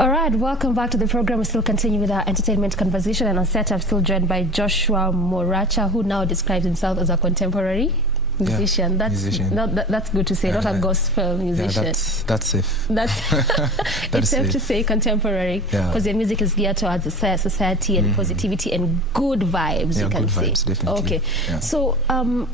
All right, welcome back to the program. We still continue with our entertainment conversation, and on set I'm still joined by Joshua MORACHA, who now describes himself as a contemporary musician. Yeah, that's musician. That's good to say, not a gospel musician. Yeah, that's safe. That's it's safe to say contemporary, because your music is geared towards the society and positivity and good vibes. Yeah, you can good say. Vibes, definitely. Okay, yeah. So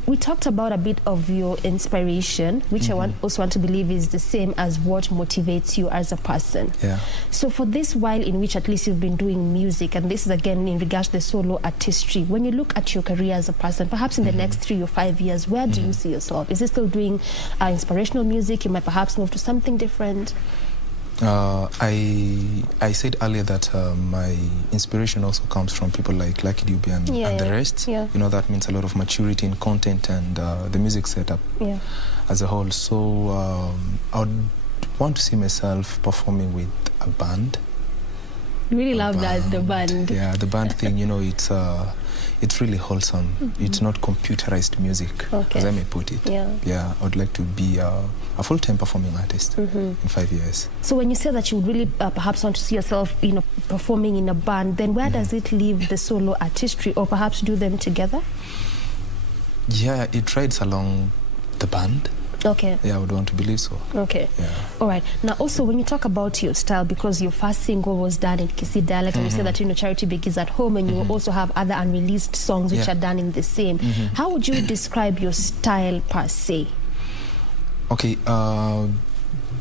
we talked about a bit of your inspiration, which I also want to believe is the same as what motivates you as a person. Yeah. So for this while in which at least you've been doing music, and this is again in regards to the solo artistry, when you look at your career as a person, perhaps in the next 3 or 5 years, where do you see yourself? Is it still doing inspirational music? You might perhaps move to something different. I said earlier that my inspiration also comes from people like Lucky Dube and the rest. Yeah. You know, that means a lot of maturity in content and the music setup as a whole. So I would want to see myself performing with a band. You really love that, the band. Yeah, the band thing, you know, it's really wholesome. It's not computerized music, as I may put it. Yeah, I would like to be a full-time performing artist in 5 years. So when you say that you would really perhaps want to see yourself, you know, performing in a band, then where does it leave the solo artistry, or perhaps do them together? Yeah, it rides along the band. Okay. Yeah, I would want to believe so. Okay. Yeah. All right. Now, also, when you talk about your style, because your first single was done in Kisii dialect, and you said that, you know, charity begins at home, and you also have other unreleased songs which are done in the same. How would you describe your style per se? Okay.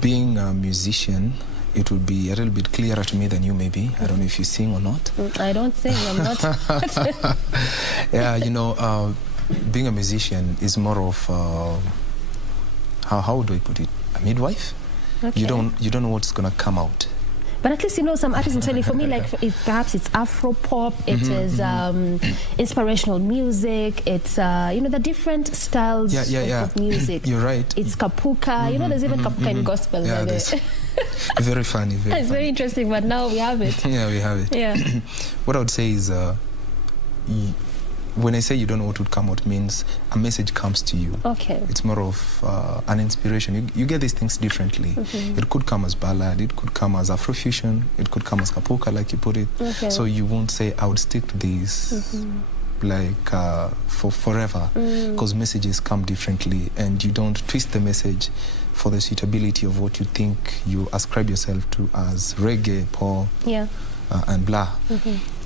Being a musician, it would be a little bit clearer to me than you, maybe. I don't know if you sing or not. I don't sing. I'm not. Yeah, you know, being a musician is more of how do I put it? A midwife. Okay. You don't know what's gonna come out. But at least, you know, some artists, for me, like perhaps it's Afro pop, it is inspirational music, it's you know, the different styles of music. You're right. It's kapuka. You know, there's even kapuka in gospel. Yeah, very funny. It's very interesting, but now we have it. Yeah, we have it. Yeah. What I would say is, when I say you don't know what would come out, means a message comes to you. Okay. It's more of an inspiration. You get these things differently. It could come as ballad, it could come as Afrofusion, it could come as kapuka, like you put it. Okay. So you won't say, I would stick to this like for forever, because messages come differently, and you don't twist the message for the suitability of what you think you ascribe yourself to as reggae, pop, and blah.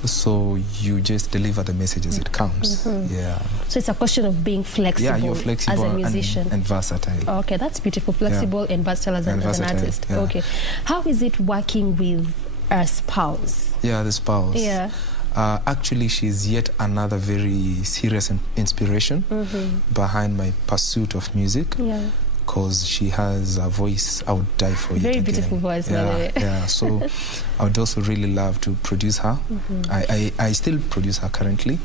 So you just deliver the message as it comes. Yeah. So it's a question of being flexible, you're flexible as a musician. and versatile. Okay, that's beautiful. Flexible and versatile as an artist. Yeah. Okay. How is it working with a spouse? Yeah, the spouse. Yeah. Actually, she's yet another very serious inspiration behind my pursuit of music. Yeah. Because she has a voice I would die for. Very beautiful voice, by the way. Yeah, so I would also really love to produce her. I still produce her currently,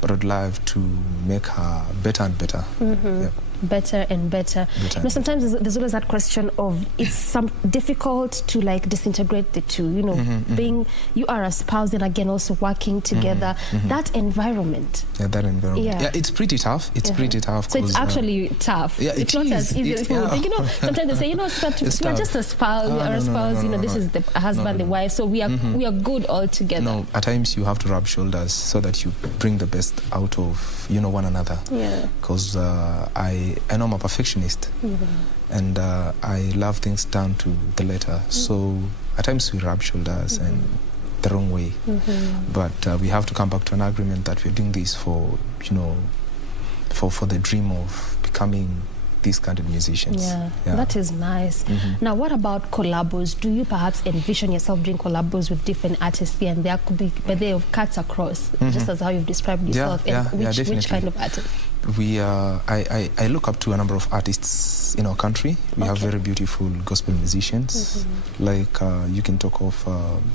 but I'd love to make her better and better. Yeah. Better and better. You know, sometimes there's always that question of it's difficult to like disintegrate the two. You know, being you are a spouse and again also working together. That environment. Yeah, that environment. Yeah, it's pretty tough. It's pretty tough. So it's actually tough. Yeah, it's not as easy as people think. You know, sometimes they say, you know, we're just a spouse. We are a spouse. You know, this is the husband, the wife. So we are good all together. No, at times you have to rub shoulders so that you bring the best out of one another. Yeah. Because I know I'm a perfectionist, and I love things down to the letter. So at times we rub shoulders and the wrong way, but we have to come back to an agreement that we're doing this for for the dream of becoming these kind of musicians. Yeah, that is nice. Now, what about collabos? Do you perhaps envision yourself doing collabos with different artists here and there? Could be by way of cuts across, just as how you've described yourself. Which kind of artists? I look up to a number of artists in our country. We have very beautiful gospel musicians. Like you can talk of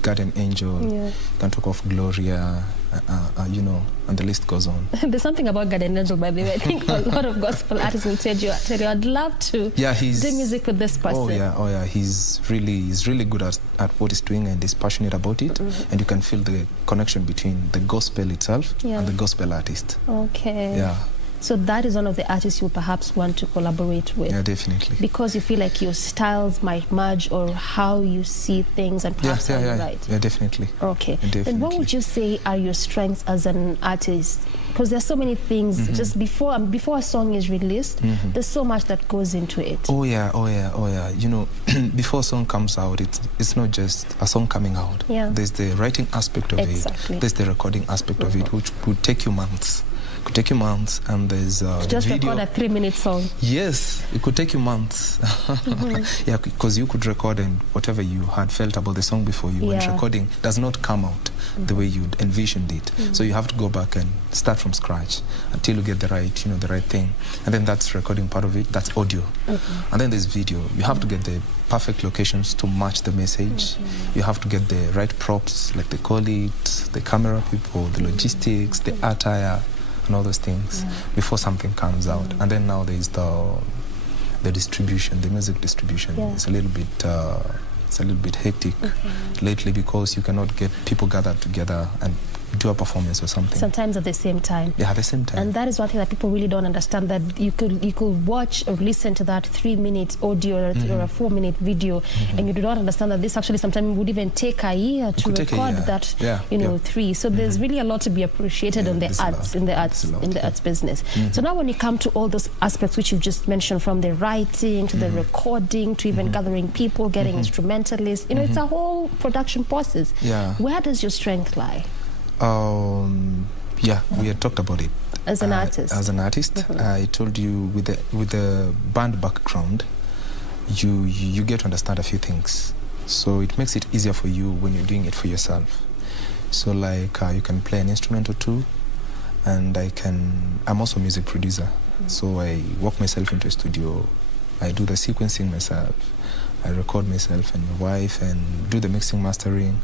Garden Angel, you can talk of Gloria, you know, and the list goes on. There's something about Garden Angel, by the way. I think a lot of gospel artists will tell you, I'd love to do music with this person. Oh yeah, he's really good at what he's doing, and he's passionate about it, and you can feel the connection between the gospel itself and the gospel artist. Okay. Yeah. So that is one of the artists you perhaps want to collaborate with. Yeah, definitely. Because you feel like your styles might merge, or how you see things, and perhaps how you write. Yeah, definitely. Okay. Definitely. Then what would you say are your strengths as an artist? Because there's so many things. Just before a song is released, there's so much that goes into it. Oh yeah. You know, before a song comes out, it's not just a song coming out. Yeah. There's the writing aspect of it. There's the recording aspect of it, which could take you months. And there's just video. record a 3-minute song. Yes, it could take you months. Yeah, because you could record, and whatever you had felt about the song before you went recording does not come out the way you'd envisioned it. So you have to go back and start from scratch until you get the right thing. And then that's recording part of it. That's audio. And then there's video. You have to get the perfect locations to match the message. You have to get the right props, like they call it, the camera people, the logistics, the attire, and all those things before something comes out. And then now there's the distribution, the music distribution. It's a little bit hectic lately, because you cannot get people gathered together and do a performance or something. Sometimes at the same time. Yeah, at the same time. And that is one thing that people really don't understand, that you could watch or listen to that 3-minute audio or a 4-minute video, and you do not understand that this actually sometimes would even take a year to record that, 3. So there's really a lot to be appreciated on the arts, in the arts business. So now when you come to all those aspects which you just mentioned, from the writing to the recording to even gathering people, getting instrumentalists, it's a whole production process. Yeah. Where does your strength lie? Yeah, we had talked about it. As an artist? As an artist, I told you with the band background, you get to understand a few things. So it makes it easier for you when you're doing it for yourself. So like you can play an instrument or two, and I'm also a music producer. So I walk myself into a studio, I do the sequencing myself, I record myself and my wife, and do the mixing, mastering.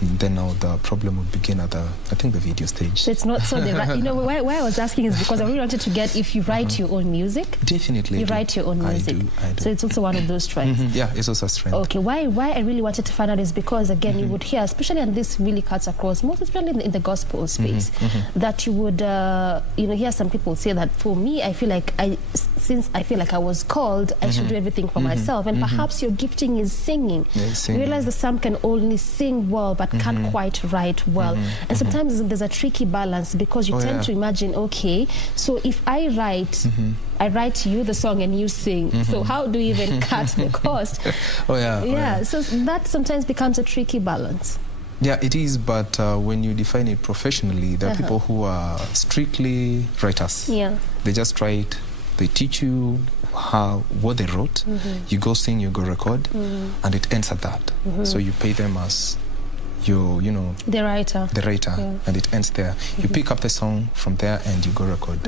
And then now the problem would begin at the video stage. So it's not so why I was asking is because I really wanted to get if you write your own music. Definitely. You write your own music. I do. So it's also one of those strengths. Yeah, it's also a strength. Okay, why I really wanted to find out is because, again, you would hear, especially, and this really cuts across, most especially in the gospel space, that you would hear some people say that, for me, I feel like since I feel like I was called, I should do everything for myself. And perhaps your gifting is singing. You realize that some can only sing well, but can't quite write well. And sometimes there's a tricky balance, because you tend to imagine, okay, so if I write you the song and you sing, so how do you even cut the cost? So that sometimes becomes a tricky balance. Yeah, it is, but when you define it professionally, there are people who are strictly writers. Yeah. They just write, they teach you what they wrote, you go sing, you go record, and it ends at that. So you pay them as the writer, and it ends there. You pick up the song from there and you go record.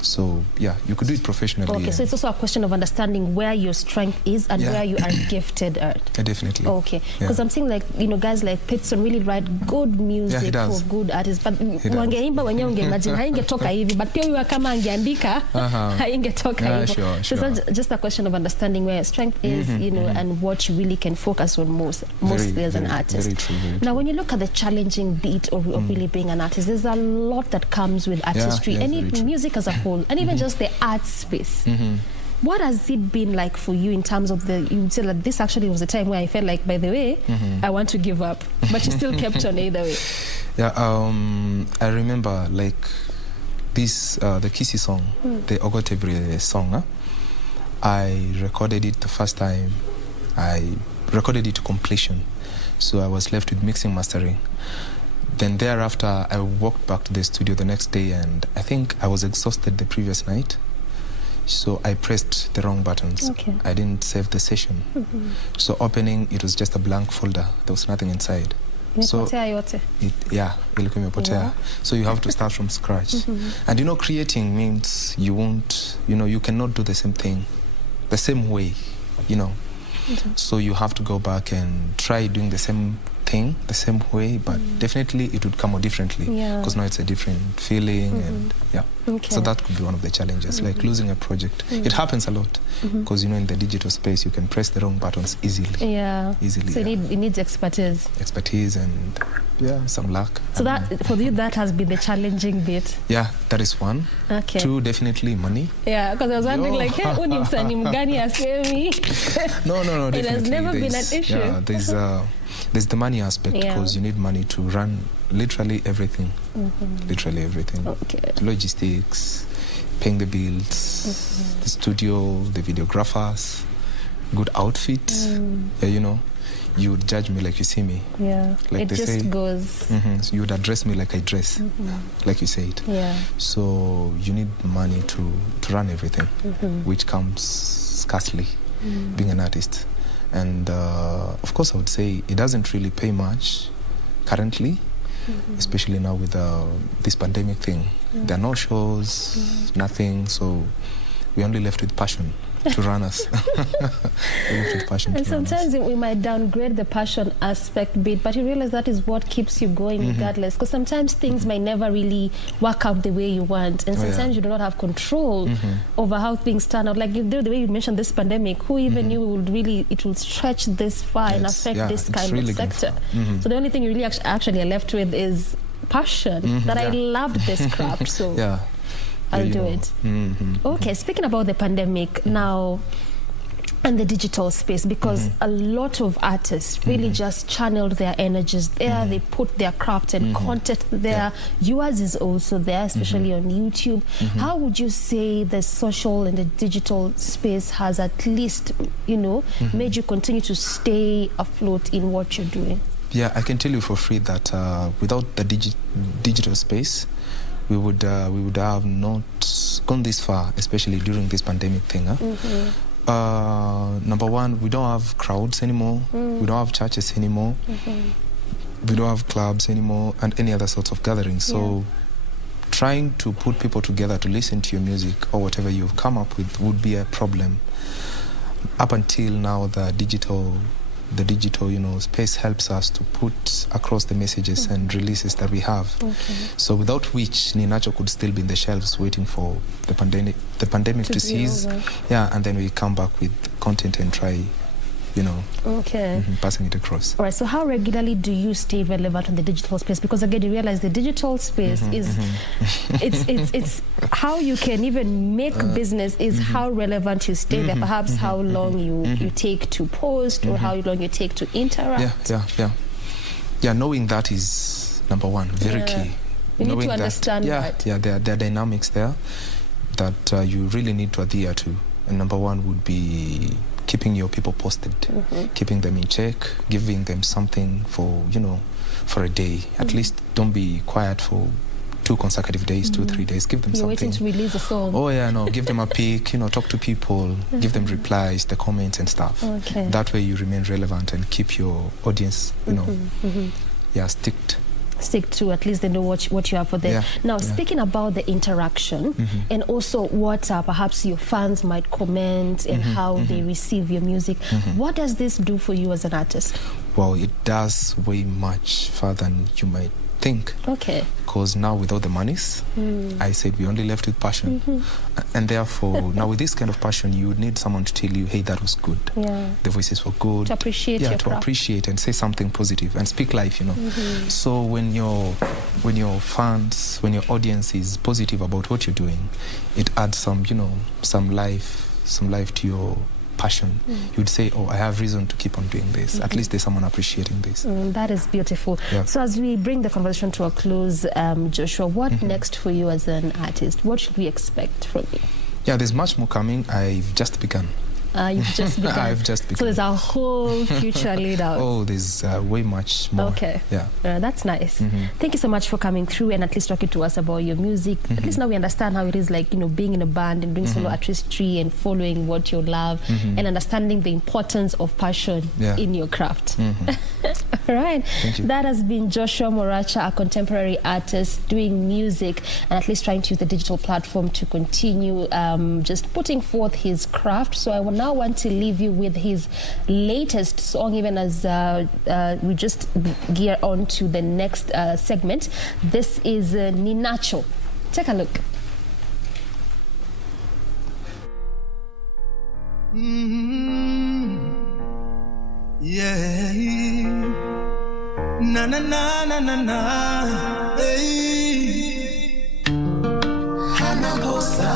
So yeah, you could do it professionally. Okay, so it's also a question of understanding where your strength is and where you are gifted at. Definitely. Okay, because I'm seeing, like, guys like Pitson really write good music for good artists, but wangeimba wenyewe ungeimagine haingetoka hivi, but pia huyu kama angeandika haingetoka hivi. So it's just a question of understanding where your strength is, and what you really can focus on mostly as an artist. Very true. Now, when you look at the challenging beat of really being an artist, there's a lot that comes with artistry, and music as a whole, and even just the art space. What has it been like for you in terms of you said that this actually was a time where I felt like, by the way, I want to give up, but you still kept on either way. Yeah, I remember, like, this, the Kissy song, the Ogotebre song, I recorded it the first time. I recorded it to completion. So I was left with mixing, mastering. Then thereafter, I walked back to the studio the next day, and I think I was exhausted the previous night. So I pressed the wrong buttons. I didn't save the session. So opening, it was just a blank folder. There was nothing inside. So ilikuwa imepotea. So you have to start from scratch. And creating means you won't, you cannot do the same thing the same way, So you have to go back and try doing the same thing the same way, but definitely it would come out differently, because now it's a different feeling. And so that could be one of the challenges, like losing a project. It happens a lot, because in the digital space you can press the wrong buttons easily. So it needs expertise, and some luck. So that for you, that has been the challenging bit. Yeah, that is one. Okay. 2, definitely money. Yeah, because I was wondering, like, hey, uni msanii mgani asemi? No, definitely. It has never been an issue. Yeah, there's the money aspect, because you need money to run literally everything. Literally everything. Okay. Logistics, paying the bills, the studio, the videographers, good outfit. You would judge me like you see me. Yeah, like it they just say, goes. So you would address me like I dress, like you said. Yeah. So you need money to run everything, which comes scarcely, being an artist. And of course, I would say it doesn't really pay much currently, especially now with this pandemic thing. There are no shows, nothing, so we're only left with passion to run us. And sometimes we might downgrade the passion aspect bit, but you realize that is what keeps you going regardless, because sometimes things might never really work out the way you want, and sometimes you do not have control over how things turn out. Like the way you mentioned this pandemic, who even knew it will stretch this far and affect this kind of sector. So the only thing you really actually are left with is passion, that I loved this craft, so I'll do it. Okay, speaking about the pandemic now and the digital space, because a lot of artists really just channeled their energies there. They put their craft and content there. Yours is also there, especially on YouTube. How would you say the social and the digital space has at least, made you continue to stay afloat in what you're doing? Yeah, I can tell you for free that without the digital space, we would have not gone this far, especially during this pandemic thing. Number one, we don't have crowds anymore. We don't have churches anymore. We don't have clubs anymore, and any other sorts of gatherings. So trying to put people together to listen to your music or whatever you've come up with would be a problem. Up until now, the digital space helps us to put across the messages and releases that we have. So without which NINACHO could still be in the shelves waiting for the pandemic to cease. Yeah, and then we come back with content and try, passing it across. All right, so how regularly do you stay relevant on the digital space? Because again, you realize the digital space is, it's how you can even make business is how relevant you stay there, perhaps how long you take to post or how long you take to interact. Yeah, knowing that is number one, very key. You need to understand that. Yeah, there are dynamics there that you really need to adhere to. And number one would be keeping your people posted, keeping them in check, giving them something for a day. At least don't be quiet for 2 consecutive days, 2-3 days. Give them something. You're waiting to release a song. Oh yeah, no. Give them a pic. Talk to people. Give them replies, the comments and stuff. That way you remain relevant and keep your audience, stick to, at least they know what you have for them. Now, speaking about the interaction and also what perhaps your fans might comment and how they receive your music, what does this do for you as an artist? Well, it does way much further than you might think. Because now without the monies, I said we only left with passion. And therefore, now with this kind of passion, you would need someone to tell you, hey, that was good. The voices were good. To appreciate your craft. Appreciate and say something positive and speak life, So when your fans, when your audience is positive about what you're doing, it adds some life to your passion. You'd say, oh, I have reason to keep on doing this. At least there's someone appreciating this. That is beautiful. So as we bring the conversation to a close, Joshua, what next for you as an artist? What should we expect from you? Yeah, there's much more coming. I've just begun. You've just begun. I've just begun. So there's a whole future laid out. Oh, there's way much more. Yeah. That's nice. Thank you so much for coming through and at least talking to us about your music. At least now we understand how it is like, being in a band and doing solo artistry and following what you love and understanding the importance of passion in your craft. All right. Thank you. That has been Joshua MORACHA, a contemporary artist doing music and at least trying to use the digital platform to continue just putting forth his craft. So I will now want to leave you with his latest song, even as we just gear on to the next segment. This is NINACHO. Take a look. Na na na na na na. Hey. Hana kosa,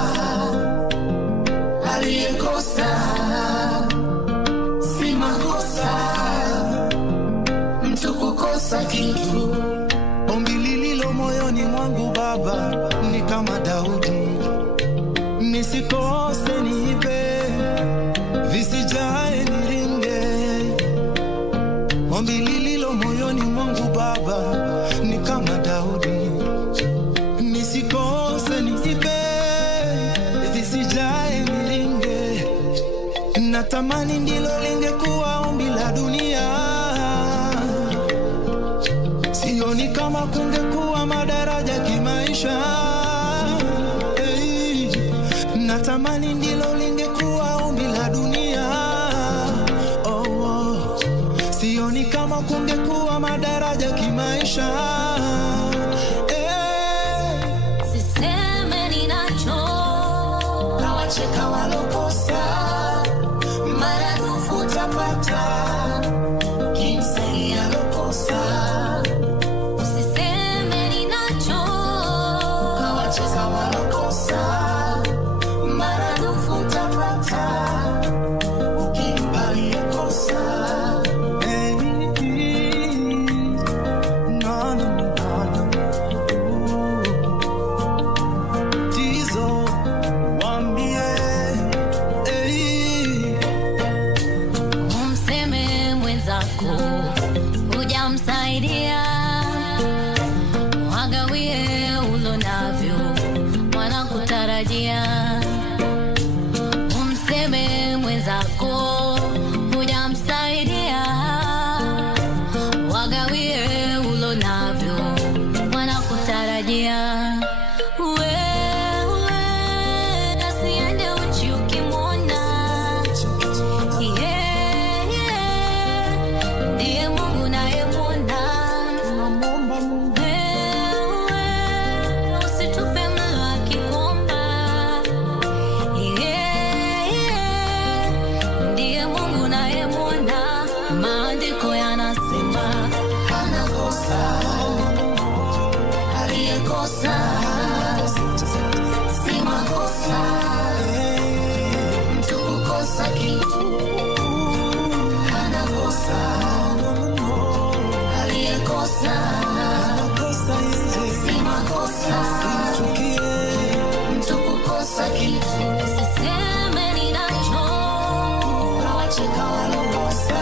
aliyekosa si makosa, mtu kukosa kitu. Ombi lililo moyoni mwangu Baba ni kama Daudi, nisikose niipe, visijae niringe. Ombi lililo moyoni mwangu Baba ni kama Daudi, nisikose niipe, visijae niringe. Natamani ndilo lingekuwa ombi la dunia, sioni kama kungekuwa madaraja kimaisha. Hey, natamani ndilo lingekuwa ombi la dunia. Oh, oh. Sioni kama kungekuwa madaraja kimaisha. Hey. Siseme ninacho, Nawacheka walokosa, maradufu utapata, kimsaidia lokosa. usiseme ninacho, Nawacheka walokosa, maradufu utapata, ukimba liyekosa. Hey, no, no, no, no. Tizo, wambie, hey. umseme mwenzako, hujamsaidia, wagawie ulo navyo, wanakutarajia. Umseme mwenzako, hujamsaidia, wagawie ulo navyo, wanakutarajia. Wewe asiende uchi ukimwona, ndiye Mungu nayemwona. Wewe usitupe mlo akikuomba, ndiye Mungu nayemwona. Maandiko yanasema Hana kosa, aliyekosa si makosa, mtu kukosa kitu. Hana kosa, aliyekosa si makosa, mtu kukosa kitu. usiseme ninacho, Nawacheka walokosa,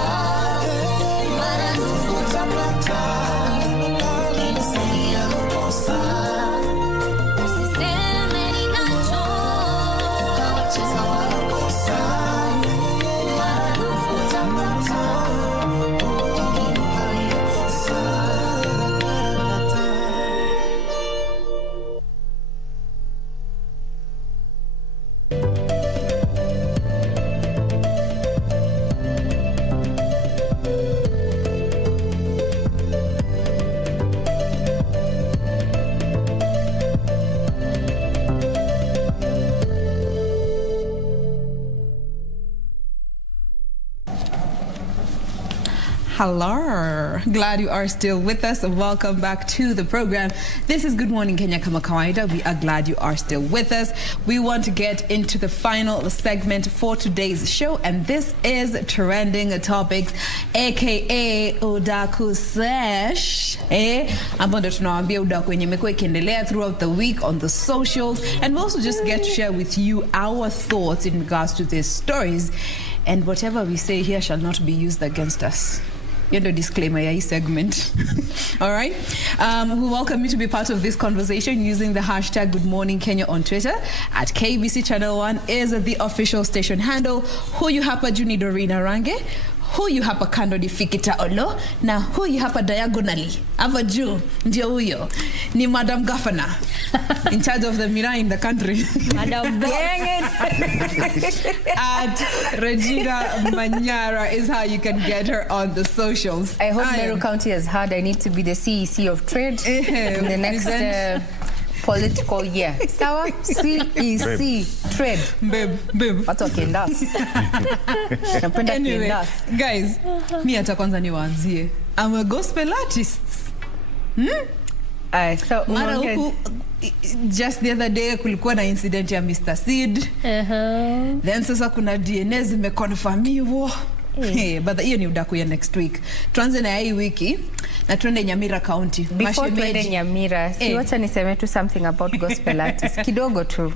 maradufu utapata, kimsaidia lokosa. usiseme ninacho, Nawacheka walokosa, maradufu utapata, ukimpa liyekosa. Hello, glad you are still with us. Welcome back to the program. This is Good Morning Kenya kama kawaida. We are glad you are still with us. We want to get into the final segment for today's show, and this is Trending Topics, a.k.a. Udaku Sesh. Ambao ndo tunawaambia udaku yenye imekuwa ikiendelea throughout the week on the socials, and we also just get to share with you our thoughts in regards to these stories, and whatever we say here shall not be used against us. You know, disclaimer ya hii segment. All right. We welcome you to be part of this conversation using the hashtag Good Morning Kenya on Twitter. At KBC Channel 1 is the official station handle. Huyu hapa juu ni Dorina Range. Huyu hapa kando ni Fikita Olo. Na huyu hapa diagonally, hapa juu ndio huyo ni Madam Governor in charge of the Mira in the country. Madam At Regina Manyara is how you can get her on the socials. I hope Meru County has heard I need to be the CEC of trade in the next political year. Sawa? CEC trade. Babe. Watu wakiendas. Napenda Anyway, kiendas. guys, mi hata kwanza niwaanzie. I'm a gospel artist. So Mara huku, just the other day kulikuwa na incident ya Mr. Seed. Then sasa kuna DNA zimeconfirmiwa. But hiyo ni udaku ya next week. Tuanze na hii wiki na tuende Nyamira County. Before tuende Nyamira, wacha niseme tu something about gospel artists. Kidogo tu.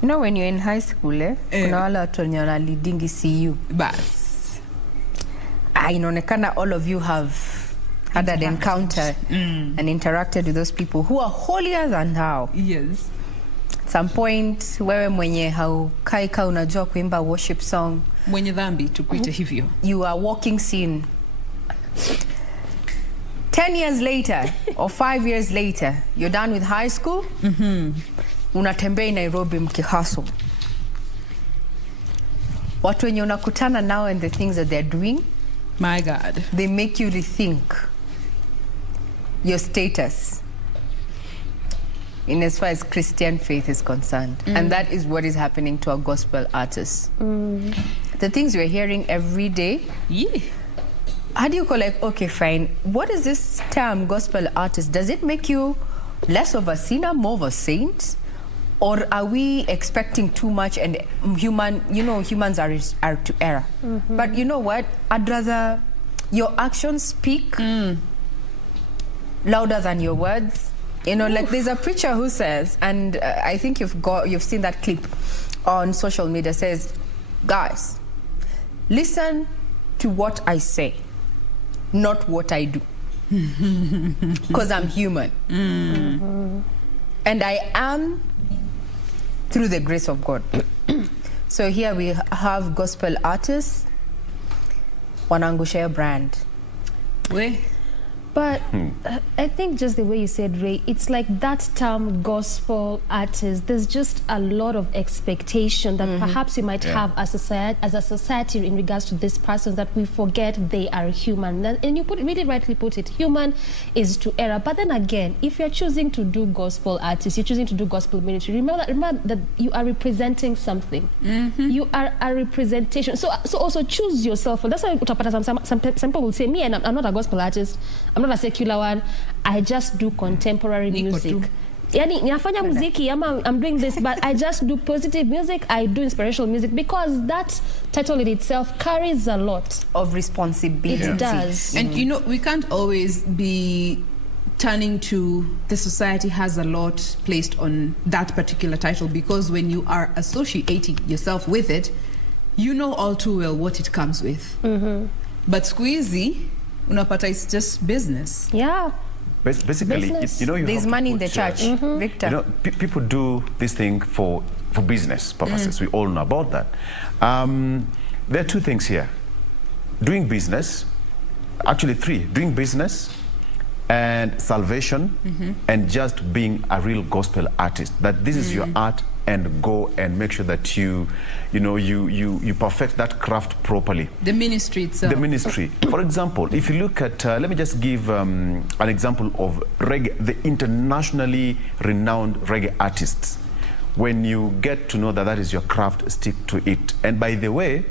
You know when you're in high school, kuna wale watu wenye wana leading CU. Bas. Inaonekana all of you have had an encounter and interacted with those people who are holier than thou. Yes. At some point, wewe mwenye haukai ka unajua kuimba worship song. Mwenye dhambi tukuite hivyo. You are walking sin. 10 years later or 5 years later, you're done with high school. Unatembea Nairobi mkihaso. Watu wenye unakutana now and the things that they're doing, my God, they make you rethink your status in as far as Christian faith is concerned. And that is what is happening to our gospel artists. The things we're hearing every day. How do you call, like, okay, fine, what is this term gospel artist? Does it make you less of a sinner, more of a saint? Or are we expecting too much and humans are to error? But you know what? I'd rather your actions speak louder than your words. You know, like there's a preacher who says, and I think you've seen that clip on social media, says, guys, listen to what I say, not what I do. Because I'm human. And I am through the grace of God. So here we have gospel artists, wanangusha brand. But I think just the way you said, Ray, it's like that term gospel artist, there's just a lot of expectation that perhaps we might have as a society in regards to this person, that we forget they are human. And you really rightly put it, human is to error. But then again, if you're choosing to do gospel artists, you're choosing to do gospel ministry, remember that you are representing something. You are a representation. So also choose yourself. That's why some people will say, me, and I'm not a gospel artist, I'm not a secular one, I just do contemporary music. Yani ninafanya muziki, I'm doing this, but I just do positive music, I do inspirational music, because that title in itself carries a lot of responsibility. It does. And you know, we can't always be turning to the society has a lot placed on that particular title, because when you are associating yourself with it, you know all too well what it comes with. But squeezy, unapata, it's just business. Yeah. Basically, business. you know, there's money in the church. Victor. You know, people do this thing for business purposes. We all know about that. There are two things here: doing business, actually three: doing business, and salvation, and just being a real gospel artist. That this is your art, and go and make sure that you perfect that craft properly. The ministry itself. The ministry. For example, if you look at, let me just give an example of reggae, the internationally renowned reggae artists. When you get to know that that is your craft, stick to it. And by the way,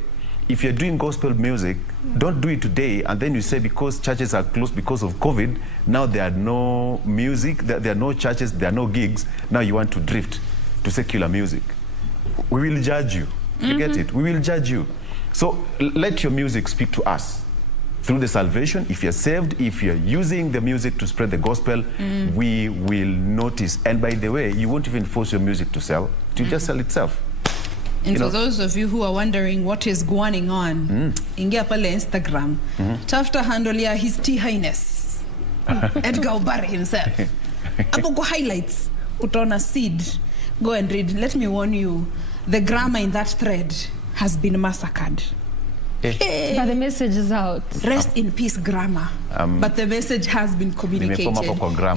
if you're doing gospel music, don't do it today and then you say because churches are closed because of COVID, now there are no music, there are no churches, there are no gigs, now you want to drift to secular music. We will judge you. You get it? We will judge you. So let your music speak to us. Through the salvation, if you're saved, if you're using the music to spread the gospel, we will notice. And by the way, you won't even force your music to sell. It will just sell itself. And for those of you who are wondering what is going on, ingia pale Instagram, tafuta handle ya His Tea Highness, Edgar Obare himself. Hapo kwa highlights, utaona Seed. Go and read. Let me warn you, the grammar in that thread has been massacred. Hey. But the message is out. Rest in peace, grammar. But the message has been communicated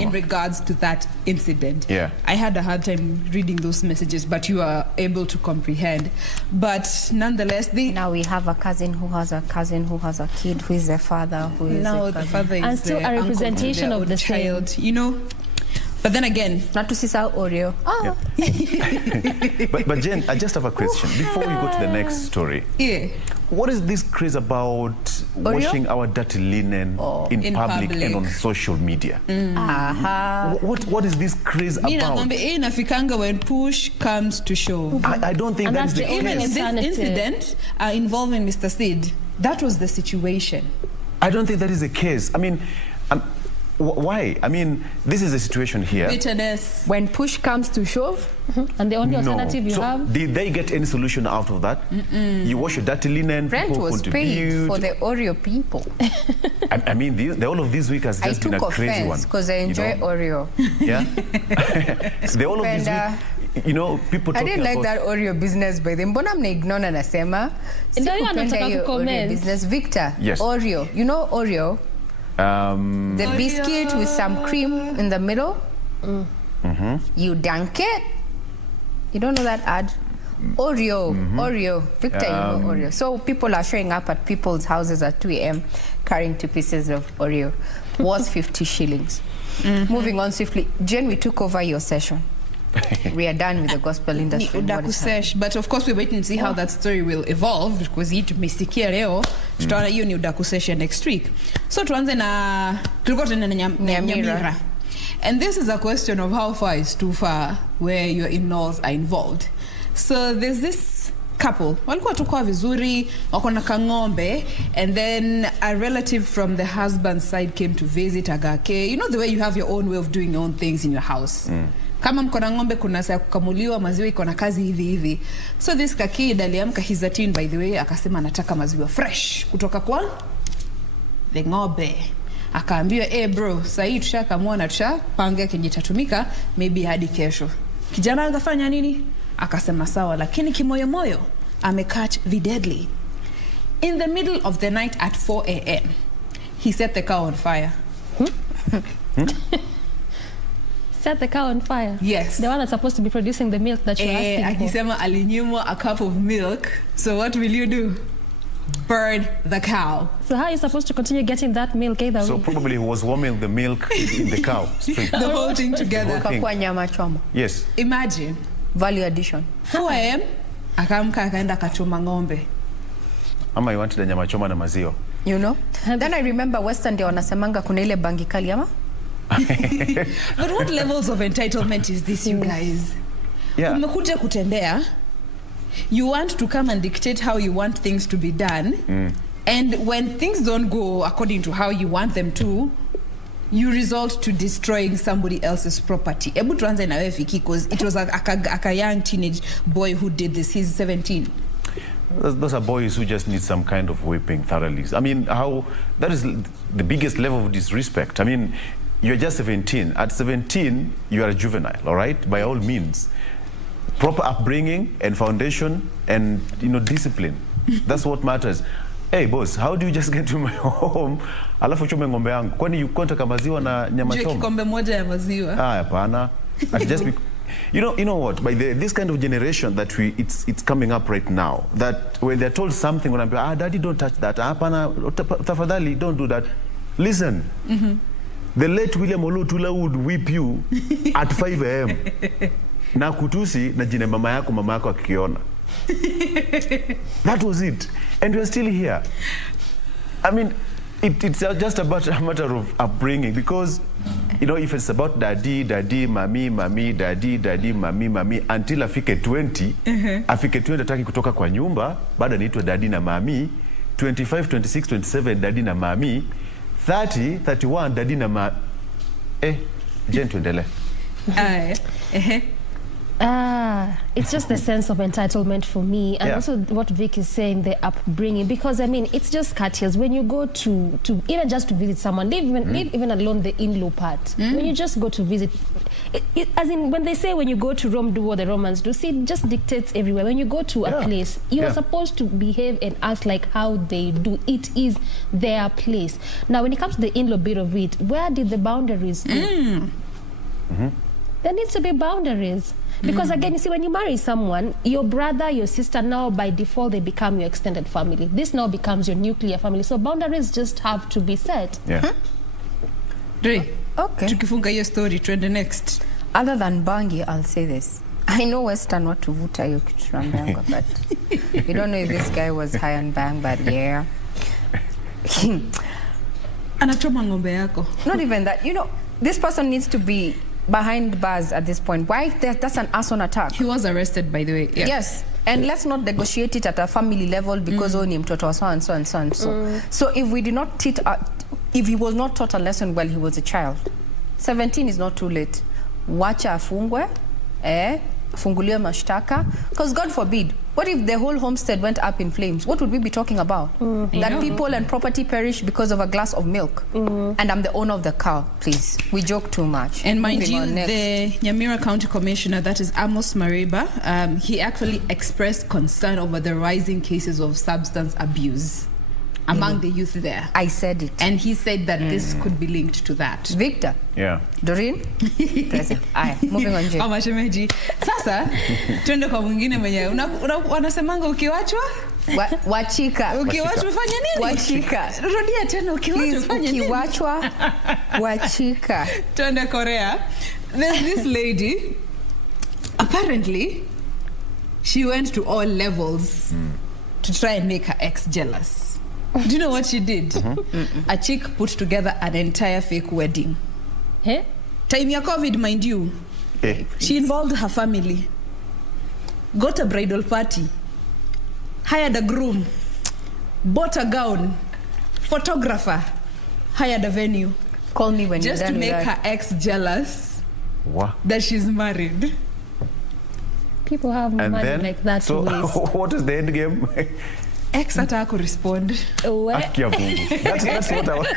in regards to that incident. Yeah. I had a hard time reading those messages, but you are able to comprehend. But nonetheless, now we have a cousin who has a cousin who has a kid who is a father who is now the father is and still a representation of the child. You know. But then again, not to see Oreo. Oh. Yeah. but Jen, I just have a question before we go to the next story. Yeah. what is this craze about washing our dirty linen in public and on social media? What is this craze about? Nafikanga when push comes to shove. I don't think that's the case. Even in this incident involving Mr. Sid, that was the situation. I don't think that is the case. I mean, why? I mean, this is the situation here. Bitterness. When push comes to shove? And the only alternative you have? Did they get any solution out of that? You wash your dirty linen, Rent people was contribute. paid for the Oreo people. I mean, all of this week has just been a crazy one. Because I enjoy Oreo. Yeah? The all of this week, you know, people talking about... I didn't like that Oreo business by them. Mbona mnaignona nasema? Sikupenda hiyo Oreo business. Victor, yes. Oreo. You know Oreo? The biscuit with some cream in the middle. You dunk it. You don't know that ad? Oreo. Oreo. Victor, you know Oreo. So people are showing up at people's houses at 2 a.m. carrying 2 pieces of Oreo. Was 50 shillings. Moving on swiftly. Jen, we took over your session. We are done with the gospel industry. But of course, we're waiting to see how that story will evolve, because hii tumesikia leo, tutaona hiyo ni udaku session next week. So tuanze na tulikuwa tunaenda Nyambura. And this is a question of how far is too far where your in-laws are involved. So there's this couple, walikuwa tukua vizuri, wako na kangombe, and then a relative from the husband's side came to visit Agake. You know the way you have your own way of doing your own things in your house. Kama mko na ngombe kuna saa kukamuliwa, maziwa iko na kazi hivi. So this kid aliamka, he's a teen by the way, akasema anataka maziwa fresh kutoka kwa the ngombe. Akaambiwa, bro, sasa hii tushakamua na tushapanga kijitatumika maybe hadi kesho. Kijana akafanya nini? Akasema sawa, lakini kimoyo amecatch the deadly. In the middle of the night at 4 a.m. he set the cow on fire. Set the cow on fire? Yes. The one that's supposed to be producing the milk that you're asking for. Akisema alinyimwa a cup of milk. So what will you do? Burn the cow. So how are you supposed to continue getting that milk either way? So probably he was warming the milk in the cow. Straight. The whole thing together. Kakua nyama choma. Yes. Imagine. Value addition. 4 a.m. Akaamka akaenda akachoma ngombe. Ama you wanted nyama choma na maziwa. You know? Then I remember Western ndio wanasemanga kuna ile bangi kali ama? But what levels of entitlement is this, you guys? Yeah. Umekuja kutembea. You want to come and dictate how you want things to be done. And when things don't go according to how you want them to, you resort to destroying somebody else's property. Ebu tuanze na wewe Viki, because it was a young teenage boy who did this. He's 17. Those are boys who just need some kind of whipping thoroughly. I mean, that is the biggest level of disrespect. I mean, you're just 17. At 17, you are a juvenile, all right? By all means. Proper upbringing and foundation and, discipline. That's what matters. Hey, boss, how do you just get to my home? Alafu chome ngombe yangu. Kwani you kontaka maziwa na nyama choma? Kikombe moja ya maziwa. Hapana. Just be, you know what? By this kind of generation that it's coming up right now, that when they're told something, when I'm like, daddy, don't touch that. Hapana, tafadhali, don't do that. Listen. The late William Olotula would whip you at 5 a.m. na kutusi na jina mama yako akiona. That was it. And we're still here. I mean, it's just about a matter of upbringing, because, if it's about daddy, mami, daddy, mami, until afike 20, afike 20 ataki kutoka kwa nyumba, bado anaitwa daddy na mami, 25, 26, 27, daddy na mami, 30, 31, daddy na mami. Jen, tuendele. It's just the sense of entitlement for me, and also what Vic is saying, the upbringing, because I mean, it's just courteous when you go to even just to visit someone, leave even alone the in-law part. When you just go to visit, as in when they say when you go to Rome, do what the Romans do, see, it just dictates everywhere. When you go to a place, you are supposed to behave and act like how they do. It is their place. Now, when it comes to the in-law bit of it, where did the boundaries go? There needs to be boundaries. Because again, you see, when you marry someone, your brother, your sister, now by default, they become your extended family. This now becomes your nuclear family. So boundaries just have to be set. Okay. Tukifunga your story, trend next. Other than Bangi, I'll say this. I know Western what to vuta hiyo kitu tunaambianga, but we don't know if this guy was high on bang, but yeah. Anachoma ng'ombe yako. Not even that. You know, this person needs to be behind bars at this point. Why? That's an arson attack. He was arrested, by the way. Yeah. Yes. And let's not negotiate it at a family level because only mtoto wa so and so and so and so. So if we did not teach, if he was not taught a lesson while he was a child, 17 is not too late. Wacha afungwe, funguliwe mashtaka, because God forbid, what if the whole homestead went up in flames? What would we be talking about? That people and property perish because of a glass of milk. And I'm the owner of the cow, please. We joke too much. And mind you, the Nyambura County Commissioner, that is Amos Mariba, he actually expressed concern over the rising cases of substance abuse among the youth there. I said it. And he said that this could be linked to that. Victor. Yeah. Doreen. Present. Aya, moving on. Mama shemeji. Sasa, tuende kwa mwingine mwenye. Wanasemanga ukiwachwa? Wachika. Ukiwachwa ufanya nini? Wachika. Rudia tena ukiwachwa ufanya nini? Ukiwachwa, wachika. Tuende Korea. There's this lady, apparently, she went to all levels to try and make her ex jealous. Do you know what she did? A chick put together an entire fake wedding. Time ya COVID, mind you. She involved her family, got a bridal party, hired a groom, bought a gown, photographer, hired a venue. Call me when just you're to done make with her ex jealous What? that she's married. People have And money then, like that so to waste. what is the end game? Ex atako respond. That's what I want.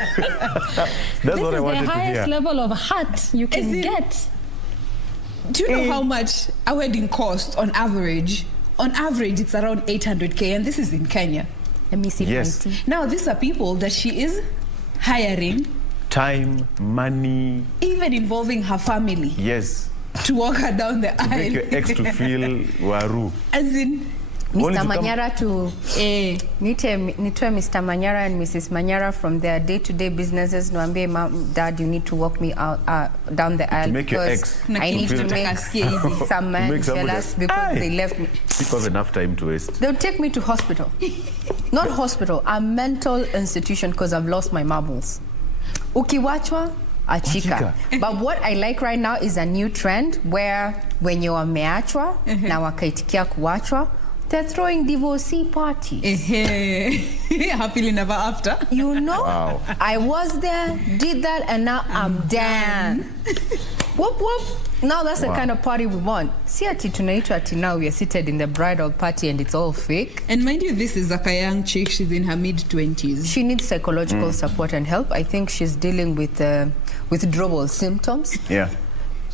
That's what I wanted This is the to highest hear. level of heart you can get. Do you know how much a wedding costs on average? On average, it's around 800K, and this is in Kenya. Let me see. Yes. Now, these are people that she is hiring, Time, money. even involving her family, Yes. to walk her down the To make your aisle. ex to feel waru. As in, Only Mr. to come- Manyara to nitoe Mr. Manyara and Mrs. Manyara from their day-to-day businesses. Nwambie, Mom, Dad, you need to walk me out down the aisle make your because ex I need feel- to make some man make somebody jealous else- because Aye. they left me. People have enough time to waste. They'll take me to hospital. Not hospital, a mental institution because I've lost my marbles. Ukiwachwa, achika. But what I like right now is a new trend where when you are wameachwa na wakaitikia kuachwa, they're throwing divorcee parties. happily never after. You know, Wow. I was there, did that, and now I'm done. Whoop whoop. Now that's the kind of party we want. See ati tunaitwa ati now we are seated in the bridal party and it's all fake. And mind you, this is like a young chick. She's in her mid-20s. She needs psychological support and help. I think she's dealing with withdrawal symptoms. Yeah.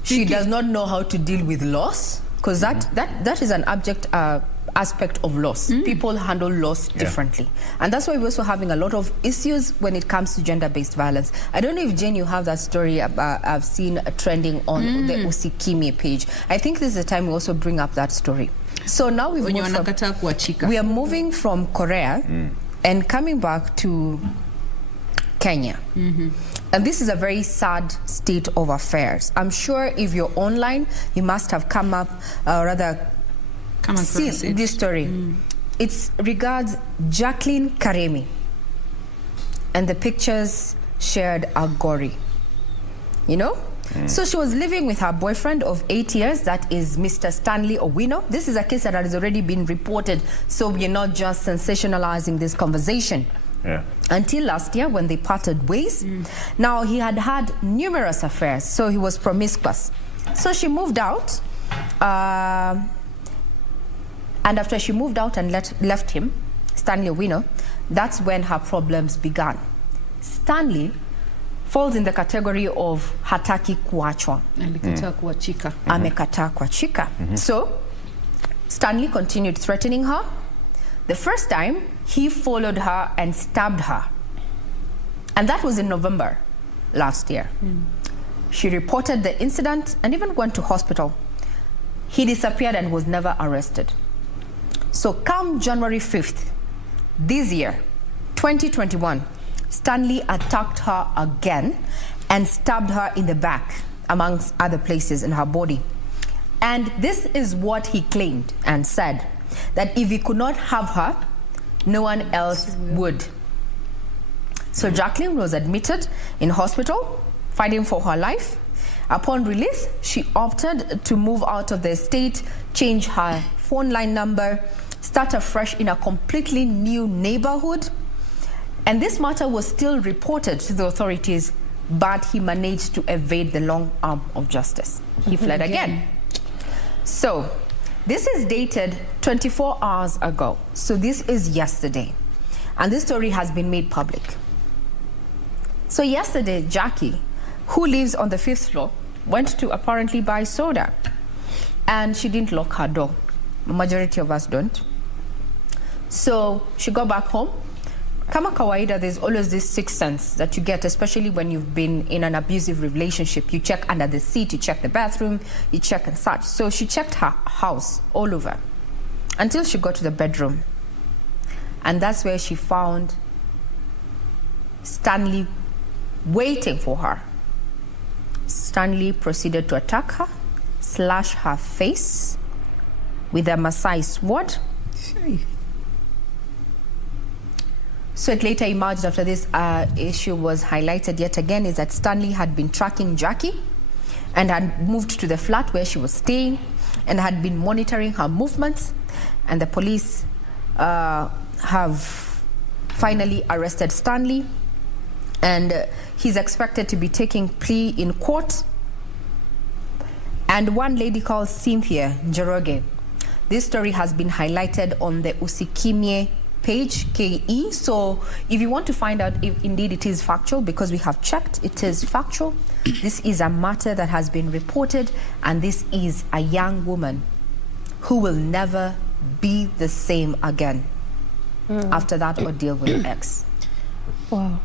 She does not know how to deal with loss because that is an abject aspect of loss. People handle loss differently. And that's why we're also having a lot of issues when it comes to gender-based violence. I don't know if, Jane, you have that story I've seen trending on the Usikimi page. I think this is the time we also bring up that story. So now we are moving from Korea and coming back to Kenya. And this is a very sad state of affairs. I'm sure if you're online, you must have come see this story. It's regards Jacqueline Karemi, and the pictures shared are gory. You know? So she was living with her boyfriend of 8 years, that is Mr. Stanley Owino. This is a case that has already been reported, so we're not just sensationalizing this conversation. Yeah. Until last year when they parted ways. Now, he had had numerous affairs, so he was promiscuous. So she moved out, and after she moved out and left him, Stanley Owino, that's when her problems began. Stanley falls in the category of hataki kuachwa. Amekataa kuachika. So, Stanley continued threatening her. The first time, he followed her and stabbed her. And that was in November last year. She reported the incident and even went to hospital. He disappeared and was never arrested. So come January 5th, this year, 2021, Stanley attacked her again and stabbed her in the back, amongst other places in her body. And this is what he claimed and said, that if he could not have her, no one else would. So Jacqueline was admitted in hospital, fighting for her life. Upon release, she opted to move out of the estate, change her phone line number, start afresh in a completely new neighborhood. And this matter was still reported to the authorities, but he managed to evade the long arm of justice. He fled again. So this is dated 24 hours ago. So this is yesterday. And this story has been made public. So yesterday, Jackie, who lives on the 5th floor, went to apparently buy soda. And she didn't lock her door. The majority of us don't. So she got back home. Kama kawaida, there's always this sixth sense that you get, especially when you've been in an abusive relationship. You check under the seat, you check the bathroom, you check and such. So she checked her house all over until she got to the bedroom. And that's where she found Stanley waiting for her. Stanley proceeded to attack her, slash her face with a Maasai sword. So it later emerged after this issue was highlighted yet again, is that Stanley had been tracking Jackie and had moved to the flat where she was staying and had been monitoring her movements. And the police have finally arrested Stanley, and he's expected to be taking plea in court. And one lady called Cynthia Njoroge, this story has been highlighted on the Usikimye page, KE. So if you want to find out if indeed it is factual, because we have checked, it is factual. This is a matter that has been reported, and this is a young woman who will never be the same again after that ordeal with X. Wow.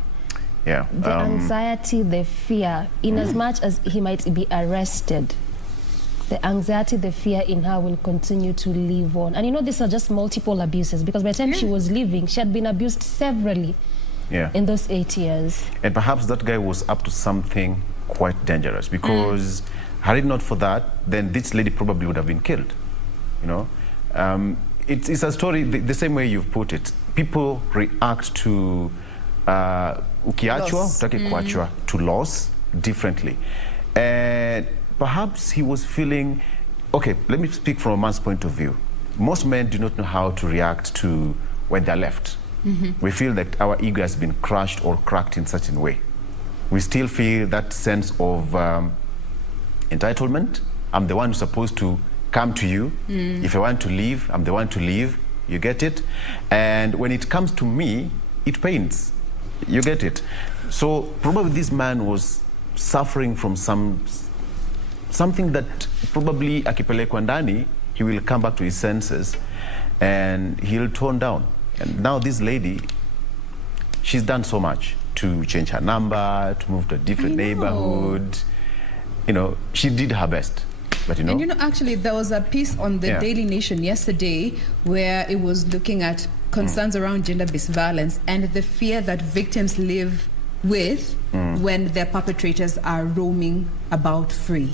Yeah. The anxiety, the fear, in as much as he might be arrested, the anxiety, the fear in her will continue to live on. And you know, these are just multiple abuses, because by the time she was leaving, she had been abused severally in those 8 years. And perhaps that guy was up to something quite dangerous, because had it not for that, then this lady probably would have been killed. You know, it's a story the same way you've put it. People react to ukiachwa, utaki kuachwa, to loss differently. And perhaps he was feeling, okay, let me speak from a man's point of view. Most men do not know how to react to when they're left. We feel that our ego has been crushed or cracked in such a way. We still feel that sense of entitlement. I'm the one who's supposed to come to you. If I want to leave, I'm the one to leave. You get it? And when it comes to me, it pains. You get it? So probably this man was suffering from something that probably akipelekwa ndani, he will come back to his senses and he'll tone down. And now this lady, she's done so much to change her number, to move to a different neighborhood. You know, she did her best. But, you know, and you know, actually, there was a piece on the Daily Nation yesterday where it was looking at concerns around gender-based violence and the fear that victims live with when their perpetrators are roaming about free.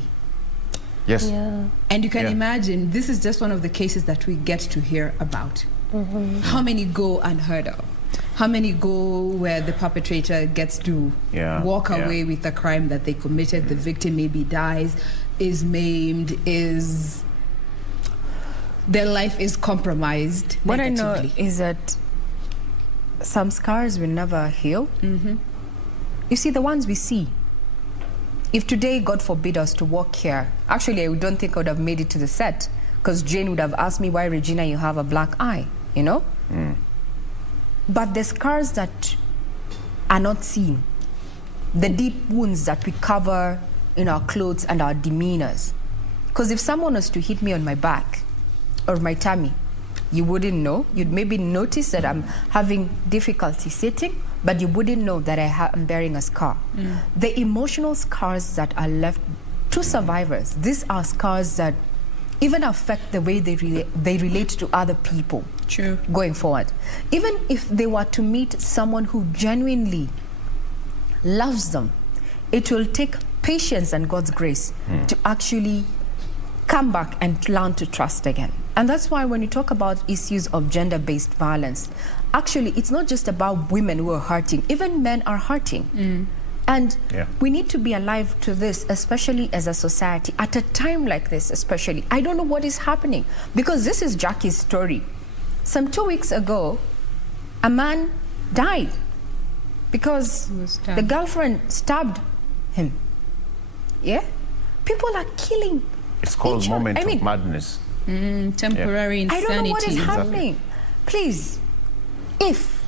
Yes. Yeah. And you can imagine, this is just one of the cases that we get to hear about. How many go unheard of? How many go where the perpetrator gets to walk away with the crime that they committed? The victim maybe dies, is maimed, their life is compromised. What I know is that some scars will never heal. You see, the ones we see, if today, God forbid us to walk here, actually, I don't think I would have made it to the set, because Jane would have asked me, why, Regina, you have a black eye, you know? But the scars that are not seen, the deep wounds that we cover in our clothes and our demeanors. Because if someone was to hit me on my back or my tummy, you wouldn't know. You'd maybe notice that I'm having difficulty sitting, but you wouldn't know that I'm bearing a scar. The emotional scars that are left to survivors, these are scars that even affect the way they relate to other people going forward. Even if they were to meet someone who genuinely loves them, it will take patience and God's grace to actually come back and learn to trust again. And that's why when you talk about issues of gender-based violence, actually it's not just about women who are hurting, even men are hurting. And we need to be alive to this, especially as a society, at a time like this especially. I don't know what is happening, because this is Jackie's story. Some 2 weeks ago, a man died because the girlfriend stabbed him. Yeah? People are killing. It's called moment of madness. Temporary insanity. I don't know what is happening. Please, if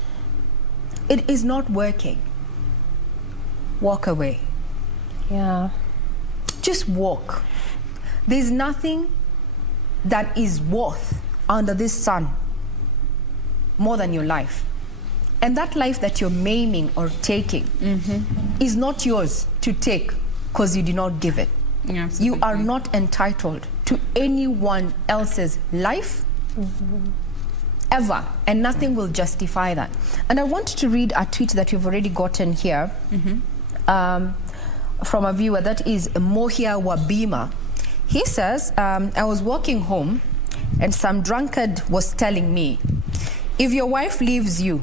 it is not working, walk away. Yeah. Just walk. There's nothing that is worth under this sun more than your life. And that life that you're maiming or taking is not yours to take because you did not give it. Yeah, you are not entitled to anyone else's life ever, and nothing will justify that. And I want to read a tweet that you've already gotten here from a viewer, that is Mohia Wabima. He says, I was walking home and some drunkard was telling me, if your wife leaves you,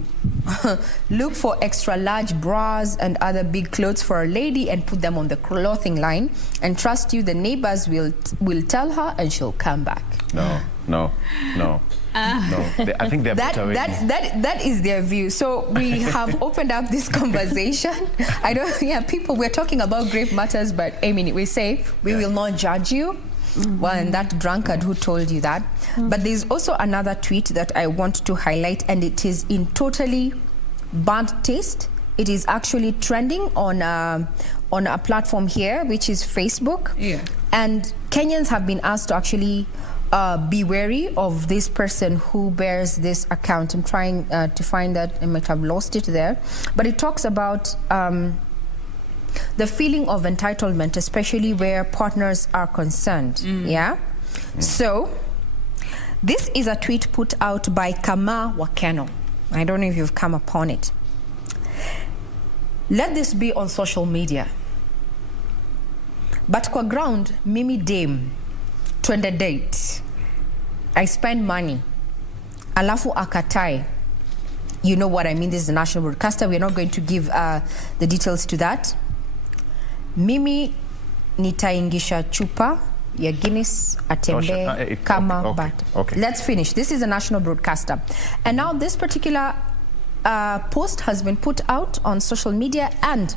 look for extra large bras and other big clothes for a lady and put them on the clothing line, and trust you, the neighbors will tell her and she'll come back. No. I think they're better ways. That is their view. So we have opened up this conversation. People, we're talking about grave matters, but I mean, we say we will not judge you. Well, and that drunkard who told you that. But there's also another tweet that I want to highlight, and it is in totally bad taste. It is actually trending on a platform here, which is Facebook. Yeah. And Kenyans have been asked to actually be wary of this person who bears this account. I'm trying to find that. I might have lost it there. But it talks about the feeling of entitlement, especially where partners are concerned. So this is a tweet put out by Kama Wakeno. I don't know if you've come upon it. Let this be on social media. But kwa ground, mimi dame, twende date. I spend money. Alafu akatai. You know what I mean? This is the national broadcaster. We're not going to give the details to that. Mimi nitaingisha chupa ya Guinness atembe kama bat. Let's finish. This is a national broadcaster. And now this particular post has been put out on social media, and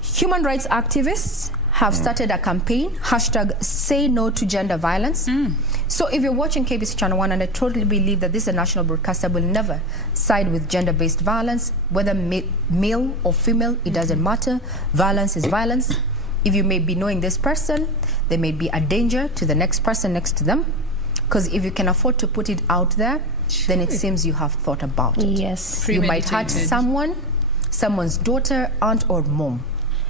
human rights activists have started a campaign, hashtag say no to gender violence. So if you're watching KBC Channel 1, and I totally believe that this is a national broadcaster, will never side with gender-based violence, whether male or female, it doesn't matter. Violence is violence. If you may be knowing this person, there may be a danger to the next person next to them. Because if you can afford to put it out there, then it seems you have thought about it. Yes. You might hurt someone's daughter, aunt, or mom.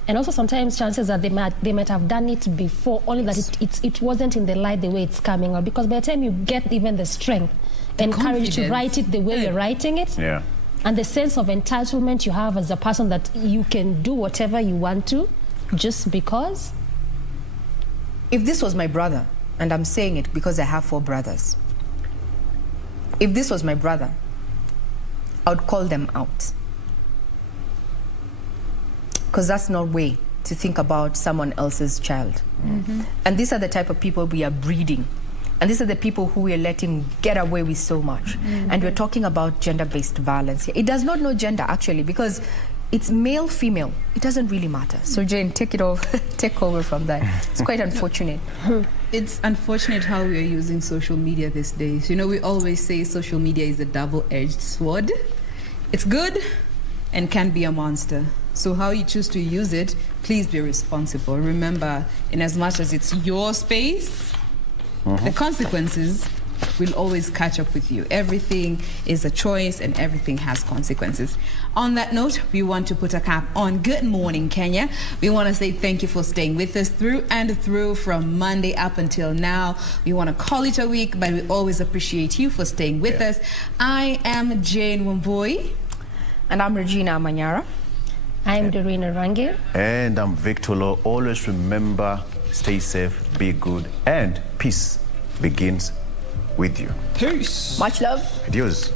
And also sometimes chances are they might have done it before, only that it wasn't in the light the way it's coming out. Because by the time you get even the strength and courage to write it the way you're writing it, and the sense of entitlement you have as a person that you can do whatever you want to, just because. If this was my brother, and I'm saying it because I have 4 brothers, if this was my brother, I would call them out. Because that's not way to think about someone else's child. And these are the type of people we are breeding. And these are the people who we are letting get away with so much. And we're talking about gender-based violence here. It does not know gender, actually, because it's male, female. It doesn't really matter. So Jane, take over from that. It's quite unfortunate. It's unfortunate how we are using social media these days. You know, we always say social media is a double-edged sword. It's good and can be a monster. So how you choose to use it, please be responsible. Remember, in as much as it's your space, the consequences will always catch up with you. Everything is a choice and everything has consequences. On that note, we want to put a cap on Good Morning Kenya. We want to say thank you for staying with us through and through from Monday up until now. We want to call it a week, but we always appreciate you for staying with us. I am Jane Wamboi. And I'm Regina Manyara. I'm Doreen Rangi. And I'm Victor Law. Always remember, stay safe, be good, and peace begins with you. Peace. Much love. Adios.